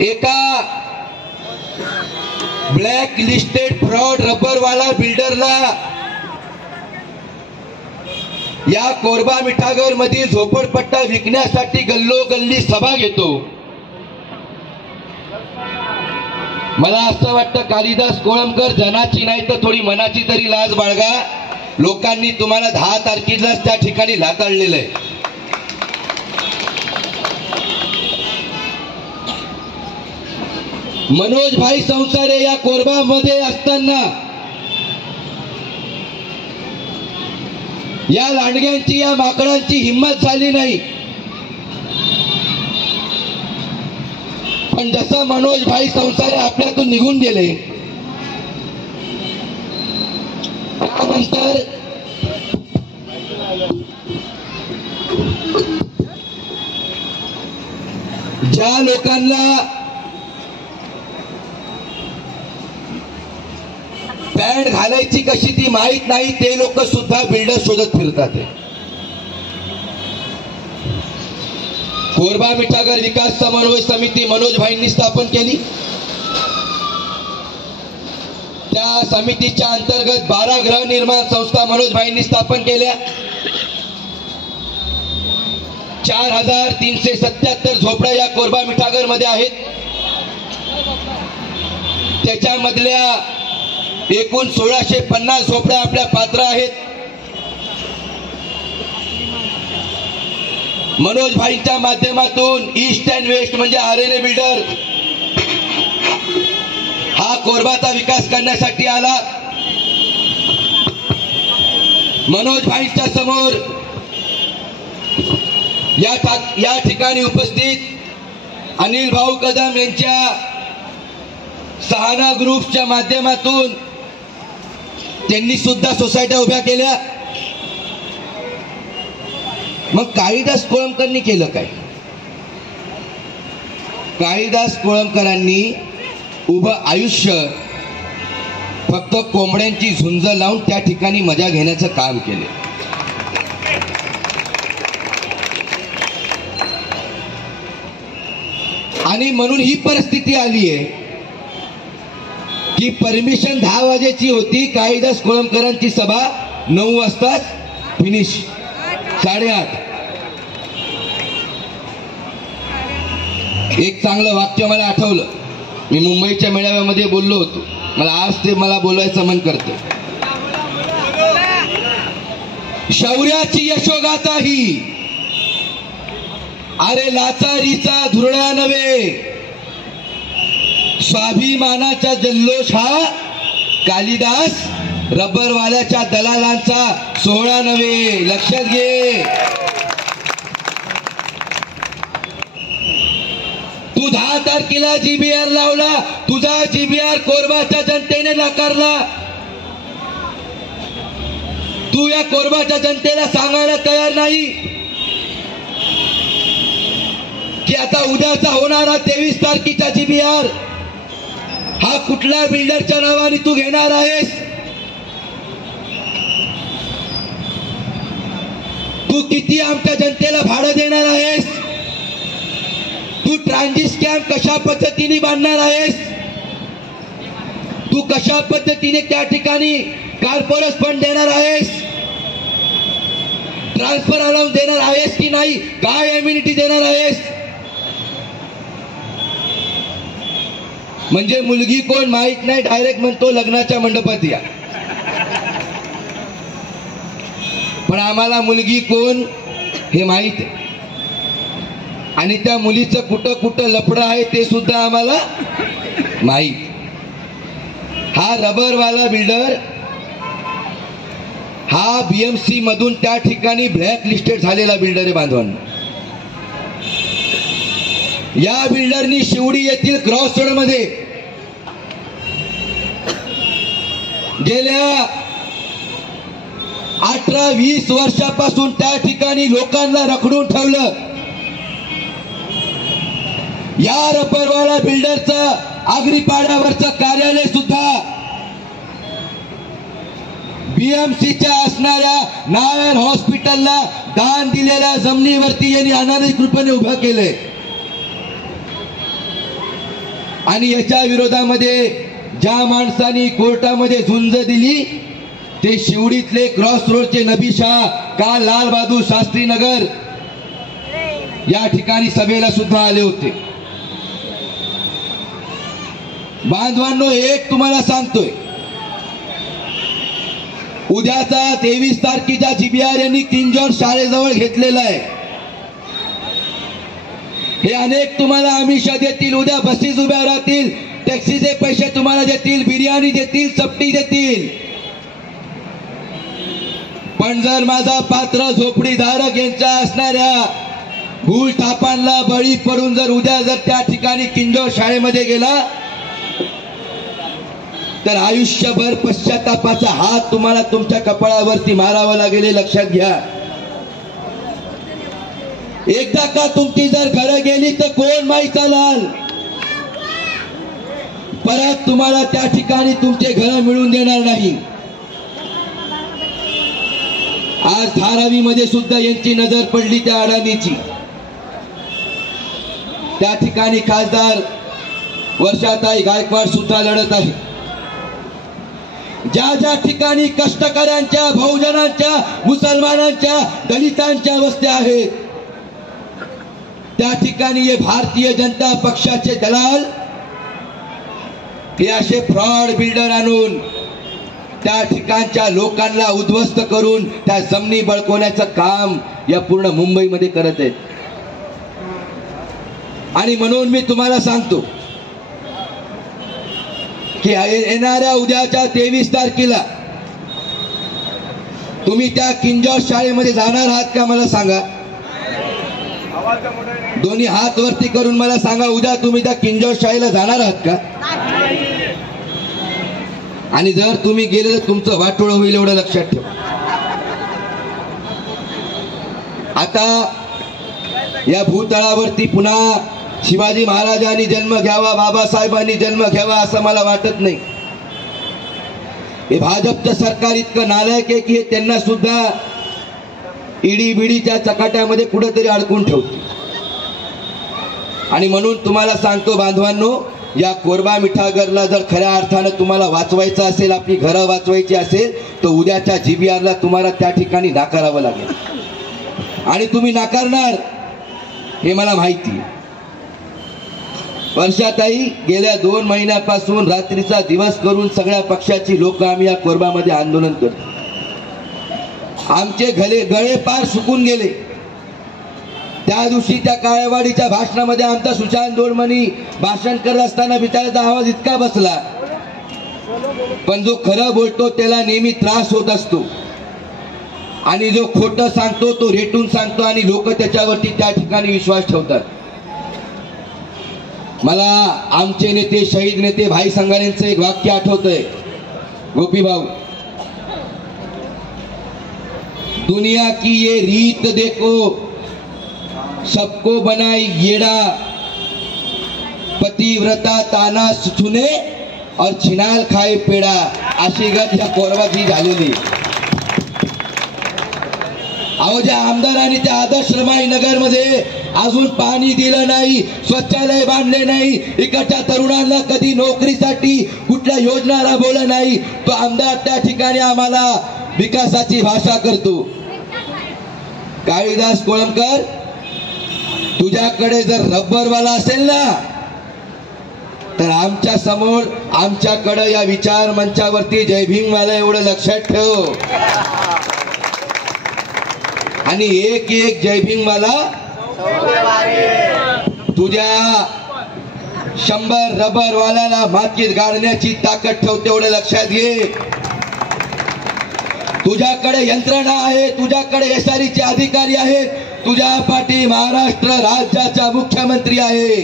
एका black listed fraud रबरवाला बिल्डरला या कोरबा मिठागर मधील झोपडपट्टा विकण्यासाठी गल्लोगल्ली सभा घेतो. मला असं वाटतं कालिदास कोळंबकर जनाची नाही तर थोडी मनाची तरी लाज बाळगा. लोकांनी तुम्हाला 10 तारखेलाच त्या ठिकाणी लाताळलेलं आहे. मनोज भाई संसारे या कोरबा मध्ये असताना या लांडग्यांची या माकडांची हिम्मत झाली नाही. पण जसं मनोज भाई संसारे आपल्यातून निघून गेले त्यानंतर ज्या लोकांना पॅन्ट घालायची कशी ती माहित नाही ते लोक सुद्धा बिल्डर शोधत फिरतात. कोरबा मिठागर विकास समन्वय समिती मनोज भाईंनी स्थापन केली. त्या समितीच्या अंतर्गत 12 गृहनिर्माण संस्था मनोज भाईंनी स्थापन केल्या. 4377 झोपड्या या कोरबा मिठागर मध्ये आहेत. त्याच्यामधल्या एकूण 1650 झोपड्या आपल्या पात्र आहेत. मनोज भाईंच्या माध्यमातून ईस्ट अँड वेस्ट म्हणजे आरएनए बिल्डर हा कोरबाचा विकास करण्यासाठी आला. मनोज भाईंच्या समोर या ठिकाणी उपस्थित अनिल भाऊ कदम यांच्या सहाना ग्रुपच्या माध्यमातून त्यांनी सुद्धा सोसायट्या उभ्या केल्या. मग कालिदास कोळंबकरांनी केलं काय? कालिदास कोळंबकरांनी उभं आयुष्य फक्त कोंबड्यांची झुंज लावून त्या ठिकाणी मजा घेण्याचं काम केले. आणि म्हणून ही परिस्थिती आली आहे की परमिशन 10 वाजेची होती. कालिदास कोळंबकरांची सभा 9 वाजताच फिनिश. 8:30. एक चांगलं वाक्य मला आठवलं. मी मुंबईच्या मेळाव्यामध्ये बोललो होतो. मला आज ते मला बोलायचं मन करतं. शौर्याची यशोगाथा ही अरे लाचारीचा धुरळा नव्हे, स्वाभिमानाचा जल्लोष हा कालिदास रबरवाल्याच्या दलालांचा सोहळा नव्हे. लक्षात घे. तू 10 तारखेला जीबीआर लावला. तुझा जीबीआर कोरबाच्या जनतेने नाकारला. तू या कोरबाच्या जनतेला सांगायला तयार नाही की आता उद्याचा होणारा 23 तारखेचा जीबीआर हा कुठल्या बिल्डरच्या नावाने तू घेणार आहेस. तू किती आमच्या जनतेला भाडं देणार आहेस. तू ट्रान्झिट स्कॅम कशा पद्धतीने बांधणार आहेस. तू कशा पद्धतीने त्या ठिकाणी कॉर्पोरेट फंड देणार आहेस. ट्रान्सफर अलाउन्स देणार आहेस की नाही. काय एम्युनिटी देणार आहेस. म्हणजे मुलगी कोण माहित नाही डायरेक्ट म्हणतो लग्नाच्या मंडपात या. पण आम्हाला मुलगी कोण हे माहित आहे. आणि त्या मुलीचं कुठं कुठं लफडं आहे ते सुद्धा आम्हाला माहित. हा रबरवाला बिल्डर हा बीएमसी मधून त्या ठिकाणी ब्लॅक लिस्टेड झालेला बिल्डर आहे बांधवांना. या बिल्डरनी शिवडी येथील क्रॉस रोड मध्ये गेल्या 18-20 वर्षापासून त्या ठिकाणी लोकांना रखडून ठेवलं. या रबरवाला बिल्डरचं आगरीपाड्यावरचं कार्यालय सुद्धा बीएमसीच्या असणाऱ्या नायर हॉस्पिटलला दान दिलेल्या जमिनीवरती यांनी अनाधिकृत कृपेने उभं केलंय. आणि याच्या विरोधामध्ये ज्या माणसांनी कोर्टामध्ये झुंज दिली ते शिवडीतले क्रॉस रोडचे नबी शाह काल लाल बहादूर शास्त्री नगर या ठिकाणी सभेला सुद्धा आले होते. बांधवांनो, एक तुम्हाला सांगतोय, उद्याचा 23 तारखेच्या GBR यांनी किंजोर शाळेजवळ घेतलेला आहे. हे अनेक तुम्हाला आमिषा देतील, उद्या बसेस उभ्या राहतील, टॅक्सीचे पैसे तुम्हाला देतील, बिर्याणी देतील, चपटी देतील. पण जर माझा पात्र झोपडीधारक यांच्या असणाऱ्या भूल थापांना बळी पडून जर उद्या जर त्या ठिकाणी किंजोर शाळेमध्ये गेला तर आयुष्यभर पश्चातापाचा हात तुम्हाला तुमच्या कपाळावरती मारावा लागेल, लक्षात घ्या. एकदा का तुमची जर घरं गेली तर कोण माई चालाल? परत तुम्हाला त्या ठिकाणी तुमचे घर मिळून देणार नाही. आज धारावीमध्ये सुद्धा यांची नजर पडली त्या अडाणीची. त्या ठिकाणी खासदार वर्षाताई गायकवाड सुद्धा लढत आहे. ज्या ज्या ठिकाणी कष्टकऱ्यांच्या, बहुजनांच्या, मुसलमानांच्या, दलितांच्या वस्त्या आहेत त्या ठिकाणी हे भारतीय जनता पक्षाचे दलाल हे असे फ्रॉड बिल्डर आणून त्या ठिकाणच्या लोकांना उद्ध्वस्त करून त्या जमिनी बळकवण्याचं काम या पूर्ण मुंबईमध्ये करत आहेत. आणि म्हणून मी तुम्हाला सांगतो की येणाऱ्या उद्याच्या 23 तारखेला तुम्ही त्या किंजोर शाळेमध्ये जाणार आहात का? मला सांगा. दोन्ही हात वरती करून मला सांगा, उद्या तुम्ही त्या किंजोर शाळेला जाणार आहात का? आणि जर तुम्ही गेले तर तुमचं वाटोळं होईल, एवढं लक्षात ठेवा. आता या भूतळावरती पुन्हा शिवाजी महाराजांनी जन्म घ्यावा, बाबासाहेबांनी जन्म घ्यावा असं मला वाटत नाही. हे भाजपचं सरकार इतकं नालायक आहे की हे त्यांना सुद्धा ईडी बिडीच्या चकाट्यामध्ये कुठेतरी अडकून ठेवते. आणि म्हणून तुम्हाला सांगतो बांधवांनो, या कोरबा मिठागरला जर खऱ्या अर्थानं तुम्हाला वाचवायचं असेल, आपली घरं वाचवायची असेल, तर उद्याच्या GBRला तुम्हाला त्या ठिकाणी नाकारावं लागेल. आणि तुम्ही नाकारणार हे मला माहिती आहे. वर्षाताई गेल्या 2 महिन्यापासून रात्रीचा दिवस करून सगळ्या पक्षाची लोक आम्ही या कोरबामध्ये आंदोलन करतो. आमचे गळे पार सुकून गेले. त्या दिवशी त्या काळेवाडीच्या भाषणामध्ये आमचा सुशांत दोरमणी भाषण करत असताना बिचाराचा आवाज इतका बसला. पण जो खरं बोलतो त्याला नेहमी त्रास होत असतो आणि जो खोटं सांगतो तो रेटून सांगतो आणि लोक त्याच्यावरती त्या ठिकाणी विश्वास ठेवतात. मला आमचे नेते, शहीद नेते भाई संघारेंचं एक वाक्य आठवतंय. गोपी भाऊ, दुनिया की ये रीत देखो, सबको बनाई येड़ा, पतिव्रता ताना सुने और छिनाल खाए पेड़ा, अशी गत या कोरबाची झालेली. अहो, ज्या आमदारांनी त्या आदर्श रमाई नगर मध्ये अजून पाणी दिलं नाही, शौचालय बांधले नाही, इकडच्या तरुणांना कधी नोकरीसाठी कुठल्या योजना राबवल्या नाही, तो आमदार त्या ठिकाणी आम्हाला विकासाची भाषा करतो. काळीदास कोळंबकर, तुझ्याकडे जर रब्बरवाला असेल ना तर आमच्या समोर, आमच्याकडे या विचार मंचावरती जय भीम वाला, एवढं लक्षात ठेव. आणि एक एक जय भीम वाला तुझ्या 100 रबर वाल्याला मातीत गाडण्याची ताकद ठेवते, एवढं लक्षात घे. तुझ्याकडे यंत्रणा आहे, तुझ्याकडे SRE अधिकारी आहेत, तुझ्या पाठी महाराष्ट्र राज्याचा मुख्यमंत्री आहे.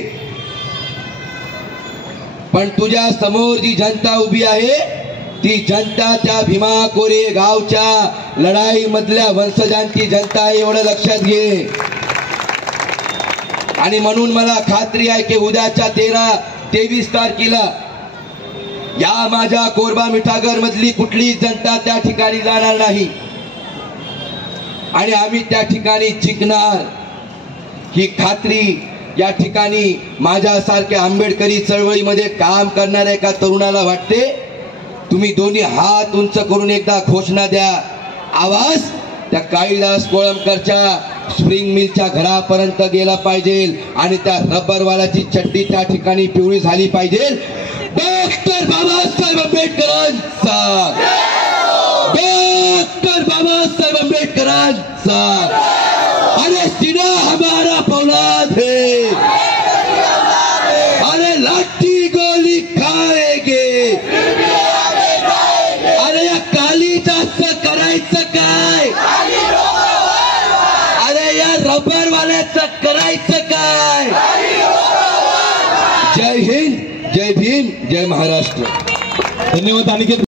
पण तुझ्या समोर जी जनता उभी आहे ती जनता त्या भीमा कोरे गावच्या लढाई मधल्या वंशजांची जनता आहे, एवढं लक्षात घे. आणि म्हणून मला खात्री आहे की उद्याच्या 23 तारखेला या माझ्या कोरबा मिठागर मधली कुठली जनता त्या ठिकाणी जाणार नाही आणि आम्ही त्या ठिकाणी जिंकणार ही खात्री या ठिकाणी माझ्यासारख्या आंबेडकरी चळवळीमध्ये काम करणाऱ्या एका तरुणाला वाटते तुम्ही दोन्ही हात उंच करून एकदा घोषणा द्या, आवाज त्या काळीदास कोळंबकरच्या स्प्रिंग मिलच्या घरापर्यंत गेला पाहिजे आणि त्या रबरवाल्याची चड्डी त्या ठिकाणी पिवळी झाली पाहिजे. डॉक्टर बाबासाहेब आंबेडकरांचा, डॉक्टर बाबासाहेब आंबेडकरांचा. अरे सीना हमारा फौलाद है, अरे लाठी गोली खाएगे. अरे या कालिदासचं करायचं काय, अरे या रबरवाल्याचं करायचं काय. जय हिंद, जय भीम, जय महाराष्ट्र. धन्यवाद. अनिकेत.